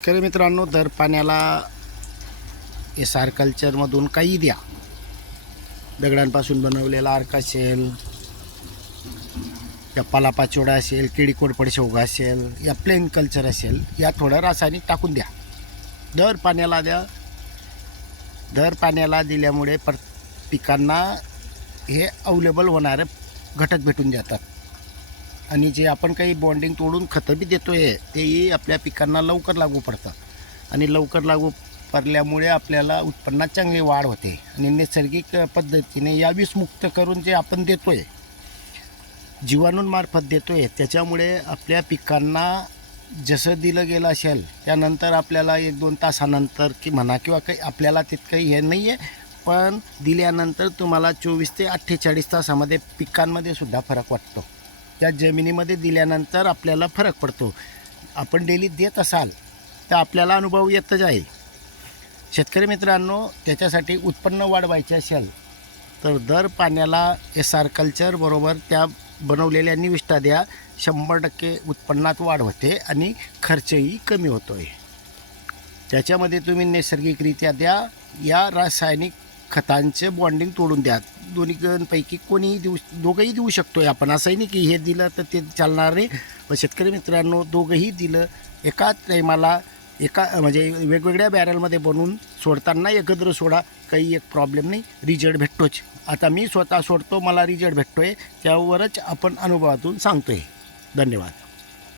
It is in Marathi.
खरे मित्रांनो, दर पाण्याला एस आर कल्चरमधून काही द्या. दगडांपासून बनवलेला अर्क असेल, या पालापाचोळा असेल, केळी कोरफड शेवगा असेल, या प्लेन कल्चर असेल, या थोडं रासायनिक टाकून द्या. दर पाण्याला द्या. दर पाण्याला दिल्यामुळे पिकांना हे अवेलेबल होणारे घटक भेटून जातात. आणि जे आपण काही बॉन्डिंग तोडून खतं बी देतो आहे तेही आपल्या पिकांना लवकर लागू पडतं. आणि लवकर लागू पडल्यामुळे आपल्याला उत्पन्नात चांगली वाढ होते. आणि नैसर्गिक पद्धतीने या विषमुक्त करून जे आपण देतो आहे, जीवाणूंमार्फत देतो आहे, त्याच्यामुळे आपल्या पिकांना जसं दिलं गेलं असेल त्यानंतर आपल्याला 1-2 तासानंतर की म्हणा किंवा काही आपल्याला तितकंही हे नाही आहे, पण दिल्यानंतर तुम्हाला 24 ते 48 तासामध्ये पिकांमध्ये सुद्धा फरक वाटतो. त्या जमिनीमध्ये दिल्यानंतर आपल्याला फरक पडतो. आपण डेली देत असाल तर आपल्याला अनुभव येतच आहे. शेतकरी मित्रांनो, त्याच्यासाठी उत्पन्न वाढवायचे असेल तर दर पाण्याला एस आर कल्चर बरोबर त्या बनवलेल्या निविष्ठा द्या. 100% उत्पन्नात वाढ होते आणि खर्चही कमी होतो आहे. त्याच्यामध्ये तुम्ही नैसर्गिकरित्या द्या, या रासायनिक खतांचे बॉन्डिंग तोडून द्या. दोन्हीपैकी कोणीही दोघंही देऊ शकतो आहे आपण. असंही नाही की हे दिलं तर ते चालणार नाही. पण शेतकरी मित्रांनो, दोघंही दिलं एका टायमाला म्हणजे वेगवेगळ्या बॅरलमध्ये बनवून सोडताना एकत्र सोडा, काही एक प्रॉब्लेम नाही, रिजल्ट भेटतोच. आता मी स्वतः सोडतो, मला रिजल्ट भेटतो आहे, त्यावरच आपण अनुभवातून सांगतो आहे. धन्यवाद.